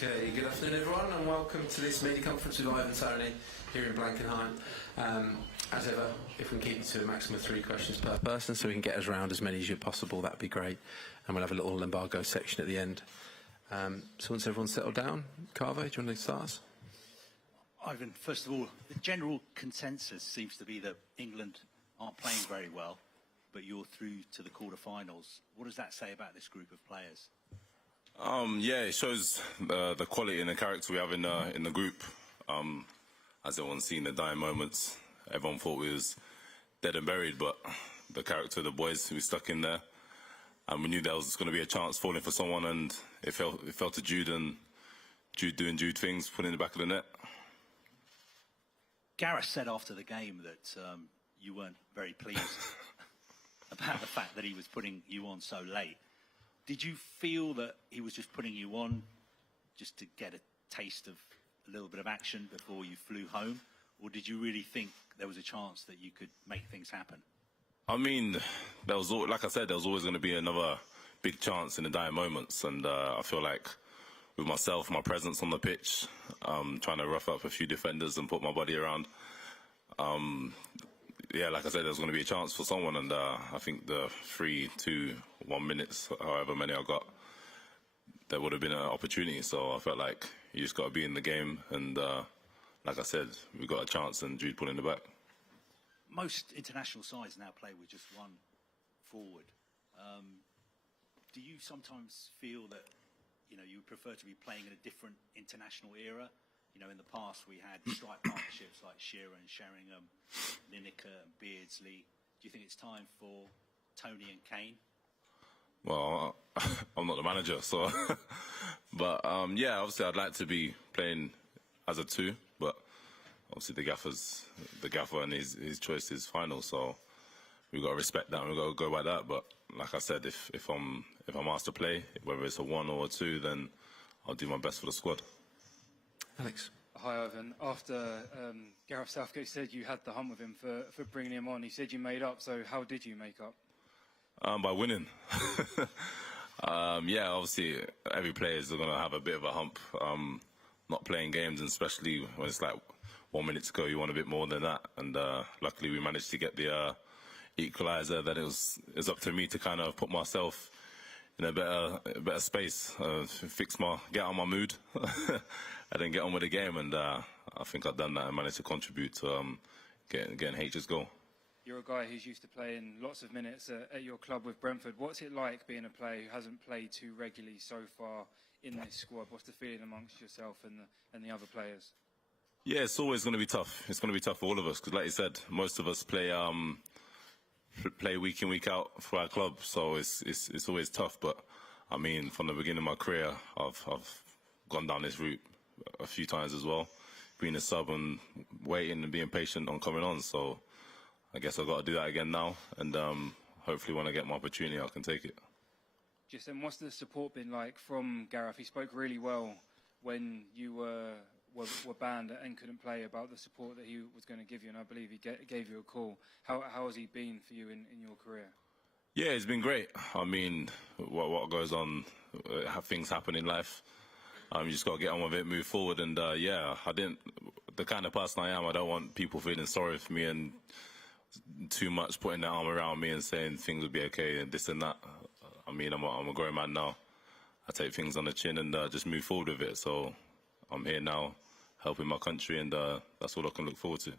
Okay, good afternoon everyone and welcome to this media conference with Ivan Tony here in Blankenheim. As ever, if we can keep it to a maximum of 3 questions per person so we can get us around as many as possible, that'd be great. And we'll have a little embargo section at the end. So once everyone's settled down, Carver, do you want to start us? Ivan, first of all, the general consensus seems to be that England aren't playing very well, but you're through to the quarter-finals. What does that say about this group of players? Yeah, it shows the quality and the character we have in the group. As everyone's seen the dying moments, everyone thought we was dead and buried, but the character of the boys who stuck in there, and we knew there was going to be a chance falling for someone, and it fell to Jude, and Jude doing Jude things, putting in the back of the net. Gareth said after the game that you weren't very pleased about the fact that he was putting you on so late. Did you feel that he was just putting you on just to get a taste of a little bit of action before you flew home? Or did you really think there was a chance that you could make things happen? I mean, like I said, there was always going to be another big chance in the dying moments. And I feel like with myself, my presence on the pitch, trying to rough up a few defenders and put my body around, yeah, like I said, there's going to be a chance for someone, and I think the 3, 2, 1 minutes, however many I got, there would have been an opportunity. So I felt like you just got to be in the game, and like I said, we got a chance, and Jude put in the back. Most international sides now play with just one forward. Do you sometimes feel that you prefer to be playing in a different international era? In the past we had strike partnerships like Shearer and Sheringham, Lineker and Beardsley. Do you think it's time for Tony and Kane? Well, I'm not the manager, so... but, yeah, obviously I'd like to be playing as a 2, but obviously the gaffer and his choice is final, so we've got to respect that and we've got to go by that. But like I said, if I'm asked to play, whether it's a 1 or a 2, then I'll do my best for the squad. Alex. Hi, Ivan. After Gareth Southgate said you had the hump with him for bringing him on, he said you made up. So how did you make up? By winning. Yeah, obviously every player is going to have a bit of a hump. Not playing games, and especially when it's like 1 minute to go, you want a bit more than that. And luckily we managed to get the equaliser. Then it was up to me to kind of put myself in a better space, get out of my mood, and then get on with the game. And I think I've done that and managed to contribute to getting H's goal. You're a guy who's used to playing lots of minutes at your club with Brentford. What's it like being a player who hasn't played too regularly so far in this squad? What's the feeling amongst yourself and the other players? Yeah, it's always going to be tough. It's going to be tough for all of us because, like you said, most of us play week in, week out for our club, so it's always tough. But I mean, from the beginning of my career, I've gone down this route a few times as well, being a sub and waiting and being patient on coming on. So I guess I've got to do that again now, and hopefully when I get my opportunity, I can take it. Just then, what's the support been like from Gareth? He spoke really well when you were banned and couldn't play about the support that he was going to give you, and I believe he gave you a call. How has he been for you in your career? Yeah, it's been great. I mean, what goes on, things happen in life. You just got to get on with it, move forward, and yeah, the kind of person I am, I don't want people feeling sorry for me and too much putting their arm around me and saying things will be okay and this and that. I mean, I'm a grown man now. I take things on the chin and just move forward with it. So I'm here now, helping my country, and that's all I can look forward to.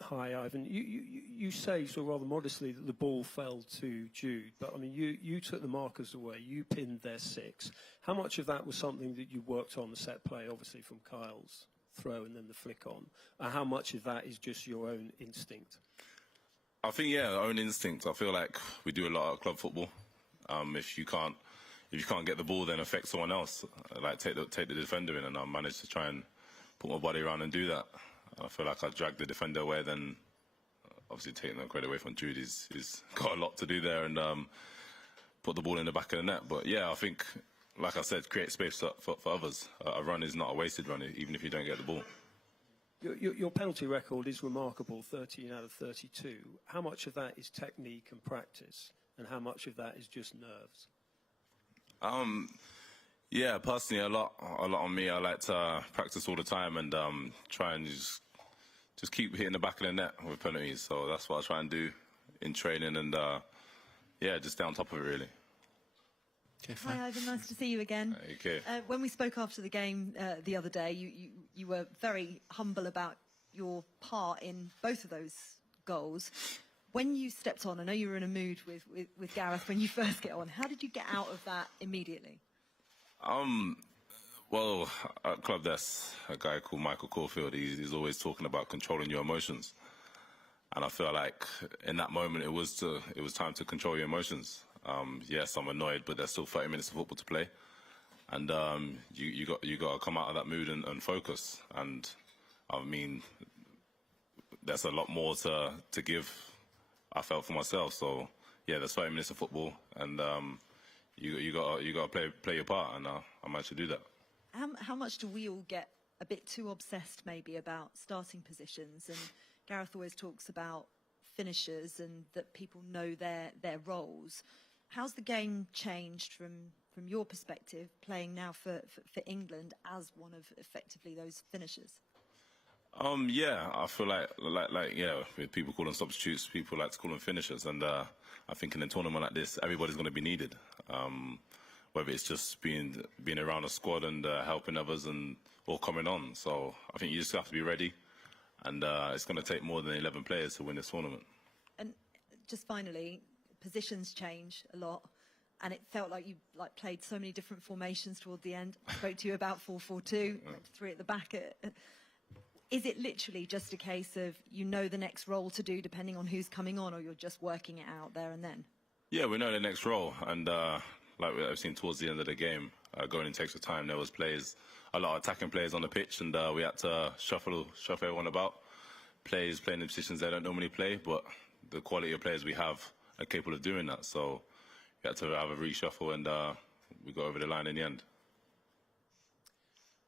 Hi, Ivan. You say, sort of rather modestly, that the ball fell to Jude, but I mean, you took the markers away, you pinned their 6. How much of that was something that you worked on, the set play, obviously from Kyle's throw and then the flick on? And how much of that is just your own instinct? I think, yeah, our own instinct. I feel like we do a lot of club football. If you can't get the ball, then affect someone else. Like take the defender in, and I managed to try and put my body around and do that. I feel like I dragged the defender away. Then, obviously, taking the credit away from Jude, he's got a lot to do there, and put the ball in the back of the net. But yeah, I think, like I said, create space for others. A run is not a wasted run, even if you don't get the ball. Your penalty record is remarkable, 13 out of 32. How much of that is technique and practice, and how much of that is just nerves? Yeah, personally, a lot on me. I like to practice all the time and try and just keep hitting the back of the net with penalties. So that's what I try and do in training, and yeah, just stay on top of it really. Okay, Hi, Ivan. Nice to see you again. Okay. When we spoke after the game the other day, you were very humble about your part in both of those goals. When you stepped on, I know you were in a mood with Gareth when you first get on. How did you get out of that immediately? Well, at club, there's a guy called Michael Caulfield. He's always talking about controlling your emotions, and I feel like in that moment it was time to control your emotions. Yes, I'm annoyed, but there's still 30 minutes of football to play, and you got to come out of that mood and focus. And I mean, there's a lot more to give. I felt for myself, so yeah, there's 30 minutes of football, and you got to play your part, and I managed to do that. How much do we all get a bit too obsessed maybe about starting positions? And Gareth always talks about finishers and that people know their roles. How's the game changed from your perspective, playing now for England as one of effectively those finishers? Yeah, I feel like yeah, with people call them substitutes, people like to call them finishers, and I think in a tournament like this, everybody's going to be needed. Whether it's just being around a squad and helping others and or coming on. So I think you just have to be ready, and it's going to take more than 11 players to win this tournament. And just finally, positions change a lot, and it felt like you played so many different formations toward the end. I spoke to you about 4-4-2, 3 at the back. Is it literally just a case of you know the next role to do depending on who's coming on, or you're just working it out there and then? Yeah, we know the next role, and like I've seen towards the end of the game, going into extra time, there was a lot of attacking players on the pitch, and we had to shuffle everyone about. Players playing in positions they don't normally play, but the quality of players we have are capable of doing that. So we had to have a reshuffle, and we got over the line in the end.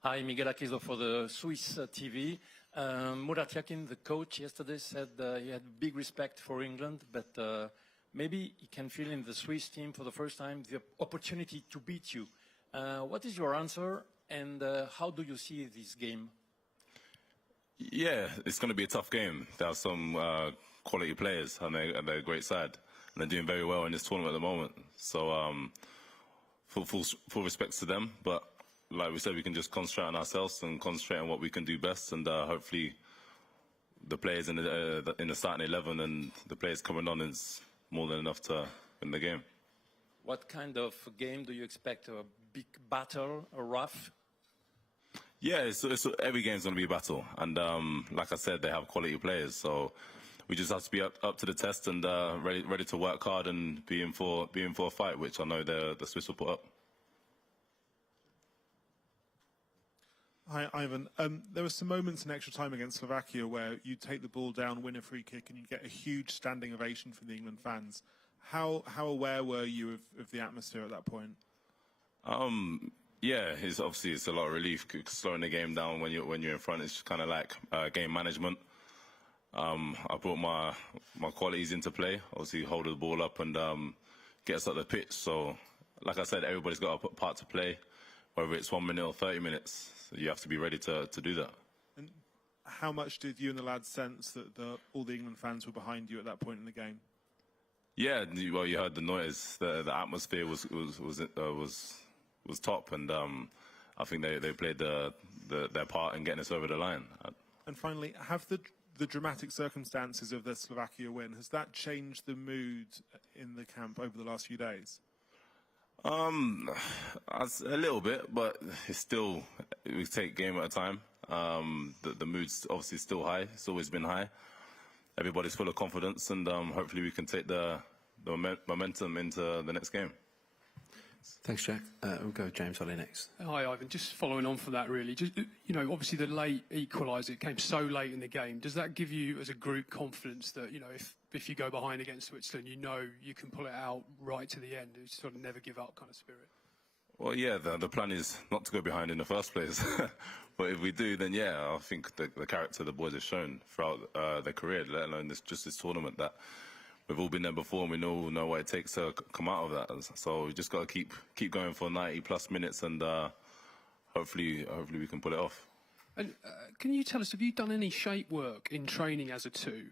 Hi, Miguel Aquino for the Swiss TV. Murat Yakin, the coach, yesterday said he had big respect for England, but maybe he can feel in the Swiss team for the first time the opportunity to beat you. What is your answer, and how do you see this game? Yeah, it's going to be a tough game. There are some quality players, and they're a great side, and they're doing very well in this tournament at the moment. So full respect to them, but like we said, we can just concentrate on ourselves and concentrate on what we can do best, and hopefully the players in the starting 11 and the players coming on is more than enough to win the game. What kind of game do you expect? A big battle, a rough? Yeah, every game's going to be a battle, and like I said, they have quality players, so we just have to be up to the test and ready to work hard and be in for a fight, which I know the Swiss will put up. Hi, Ivan. There were some moments in extra time against Slovakia where you take the ball down, win a free kick, and you get a huge standing ovation from the England fans. How aware were you of the atmosphere at that point? Yeah, it's a lot of relief. Slowing the game down when you're in front is kind of like game management. I brought my qualities into play. Obviously, hold the ball up and get us up the pitch. So, like I said, everybody's got a part to play, whether it's 1 minute or 30 minutes. So you have to be ready to do that. And how much did you and the lads sense that all the England fans were behind you at that point in the game? Yeah, well, you heard the noise. The atmosphere was top, and I think they played their part in getting us over the line. And finally, have the dramatic circumstances of the Slovakia win, has that changed the mood in the camp over the last few days? A little bit, but we take game at a time. The mood's obviously still high. It's always been high. Everybody's full of confidence, and hopefully we can take the momentum into the next game. Thanks, Jack. We'll go with James Holly next. Hi, Ivan. Just following on from that, really. Just, obviously the late equaliser, it came so late in the game. Does that give you, as a group, confidence that, if you go behind against Switzerland, you can pull it out right to the end? It's sort of never give up kind of spirit. Well, yeah, the plan is not to go behind in the first place. But if we do, then yeah, I think the character the boys have shown throughout their career, let alone this tournament, that we've all been there before, and we all know what it takes to come out of that. So we just got to keep going for 90+ minutes, and hopefully we can pull it off. And can you tell us, have you done any shape work in training as a two?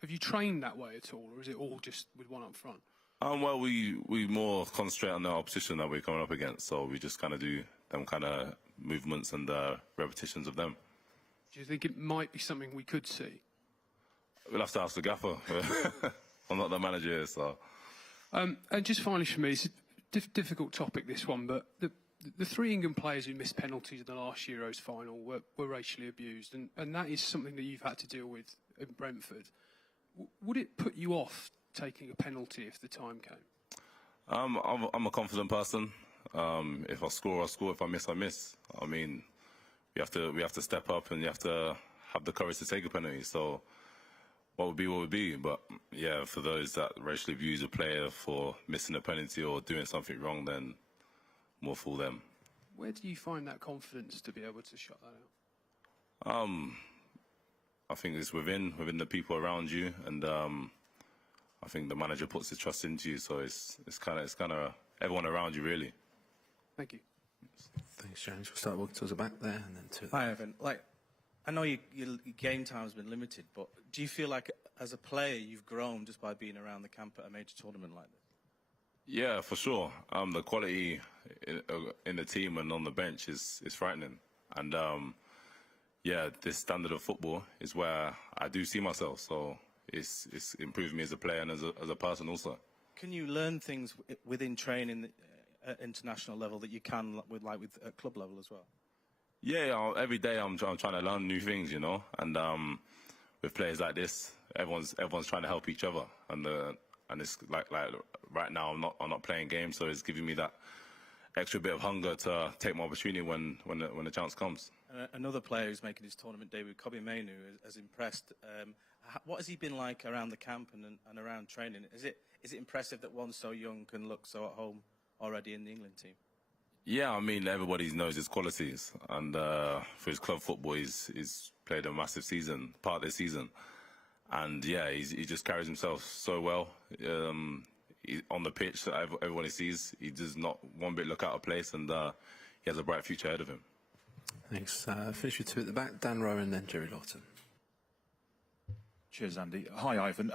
Have you trained that way at all, or is it all just with one up front? Well, we more concentrate on the opposition that we're coming up against, so we just kind of do them kind of movements and repetitions of them. Do you think it might be something we could see? We'll have to ask the gaffer. I'm not the manager here, so. And just finally for me, it's a difficult topic, this one, but the 3 England players who missed penalties in the last Euros final were racially abused, and that is something that you've had to deal with in Brentford. Would it put you off taking a penalty if the time came? I'm a confident person. If I score, I score. If I miss, I miss. I mean, we have to step up, and you have to have the courage to take a penalty. So what would be. But yeah, for those that racially abuse a player for missing a penalty or doing something wrong, then more fool them. Where do you find that confidence to be able to shut that out? I think it's within the people around you, and I think the manager puts his trust into you. So it's kind of everyone around you, really. Thank you. Thanks, James. We'll start walking towards the back there, and then to the... Hi, Evan. I know your game time has been limited, but do you feel like as a player you've grown just by being around the camp at a major tournament like this? Yeah, for sure. The quality in the team and on the bench is frightening, and yeah, this standard of football is where I do see myself. So it's improved me as a player and as a person also. Can you learn things within training at international level that you can with at club level as well? Yeah, every day I'm trying to learn new things, you know, and with players like this, everyone's trying to help each other, and it's like right now I'm not playing games, so it's giving me that extra bit of hunger to take my opportunity when the chance comes. Another player who's making his tournament debut, Kobbie Mainoo, has impressed. What has he been like around the camp and around training? Is it impressive that one so young can look so at home already in the England team? Yeah, I mean, everybody knows his qualities, and for his club football, he's played a massive part of this season, and yeah, he just carries himself so well. On the pitch, everybody sees he does not one bit look out of place, and he has a bright future ahead of him. Thanks. Finish with 2 at the back, Dan Rowan, then Jerry Lawton. Cheers, Andy. Hi, Ivan.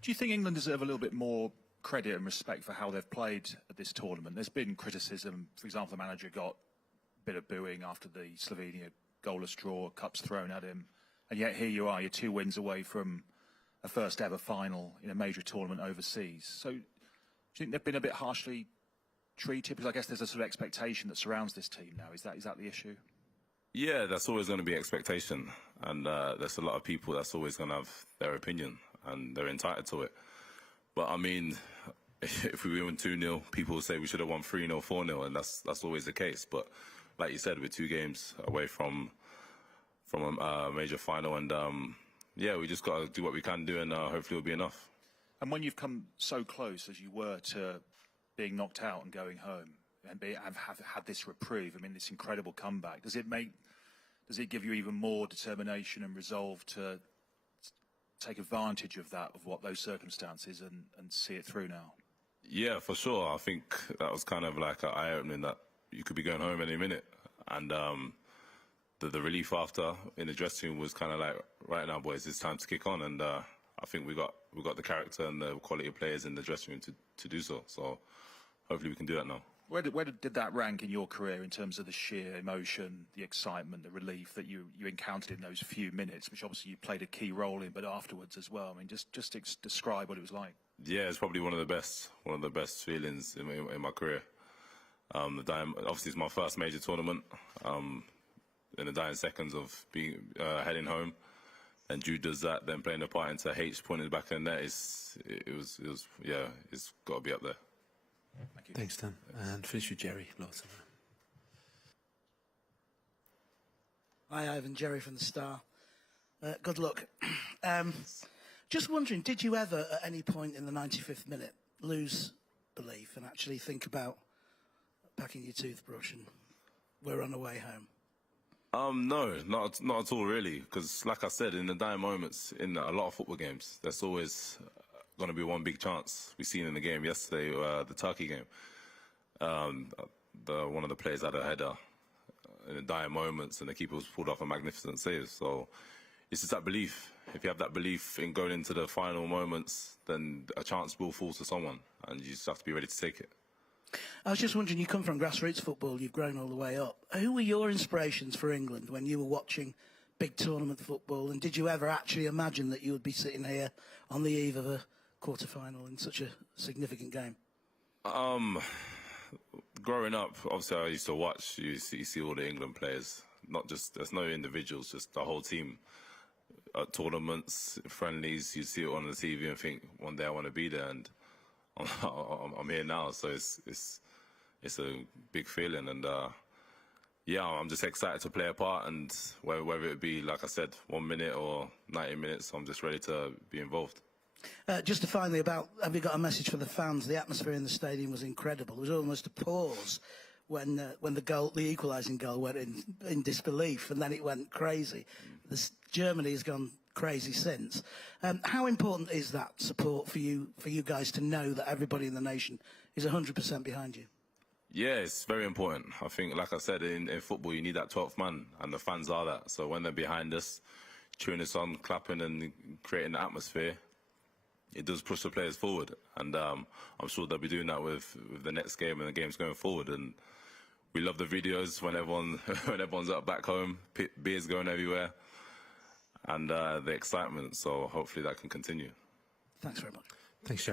Do you think England deserve a little bit more credit and respect for how they've played at this tournament? There's been criticism. For example, the manager got a bit of booing after the Slovenia goalless draw, cups thrown at him, and yet here you are, you're 2 wins away from a first ever final in a major tournament overseas. So do you think they've been a bit harshly treated? Because I guess there's a sort of expectation that surrounds this team now. Is that the issue? Yeah, that's always going to be expectation, and there's a lot of people that's always going to have their opinion, and they're entitled to it. But I mean, if we win 2-0, people will say we should have won 3-0, 4-0, and that's always the case. But like you said, we're 2 games away from a major final, and yeah, we just got to do what we can do, and hopefully it'll be enough. And when you've come so close as you were to being knocked out and going home, and have had this reprieve, I mean, this incredible comeback, does it give you even more determination and resolve to take advantage of what those circumstances and see it through now? Yeah, for sure. I think that was kind of like an eye-opening that you could be going home any minute, and the relief after in the dressing room was kind of like, right now, boys, it's time to kick on, and I think we got the character and the quality of players in the dressing room to do so. So hopefully we can do that now. Where did that rank in your career in terms of the sheer emotion, the excitement, the relief that you encountered in those few minutes, which obviously you played a key role in, but afterwards as well? I mean, just describe what it was like. Yeah, it's probably one of the best feelings in my career. Obviously, it's my first major tournament. In the dying seconds of being heading home, and Jude does that, then playing a part into H pointing back in the net. It's got to be up there. Thank you. Thanks, Dan. And finish with Jerry Lawton. Hi, Ivan. Jerry from the Star. Good luck. Just wondering, did you ever, at any point in the 95th minute, lose belief and actually think about packing your toothbrush and we're on the way home? No, not at all, really. Because, like I said, in the dying moments in a lot of football games, there's always going to be one big chance. We seen in the game yesterday, the Turkey game. One of the players had a header in the dire moments, and the keeper was pulled off a magnificent save. So it's just that belief. If you have that belief in going into the final moments, then a chance will fall to someone, and you just have to be ready to take it. I was just wondering, you come from grassroots football, you've grown all the way up. Who were your inspirations for England when you were watching big tournament football, and did you ever actually imagine that you would be sitting here on the eve of a quarter-final in such a significant game? Growing up, obviously I used to watch, you see all the England players, not just, there's no individuals, just the whole team. At tournaments, friendlies, you see it on the TV and think, one day I want to be there, and I'm here now, so it's a big feeling, and yeah, I'm just excited to play a part, and whether it be, like I said, 1 minute or 90 minutes, I'm just ready to be involved. Just to finally have you got a message for the fans? The atmosphere in the stadium was incredible. There was almost a pause when the equalising goal went in disbelief, and then it went crazy. Germany has gone crazy since. How important is that support for you guys to know that everybody in the nation is 100% behind you? Yeah, it's very important. I think, like I said, in football, you need that 12th man, and the fans are that. So when they're behind us, cheering us on, clapping and creating the atmosphere, it does push the players forward. And I'm sure they'll be doing that with the next game and the games going forward. And we love the videos when everyone's up back home, beers going everywhere, and the excitement. So hopefully that can continue. Thanks very much. Thanks, Jerry.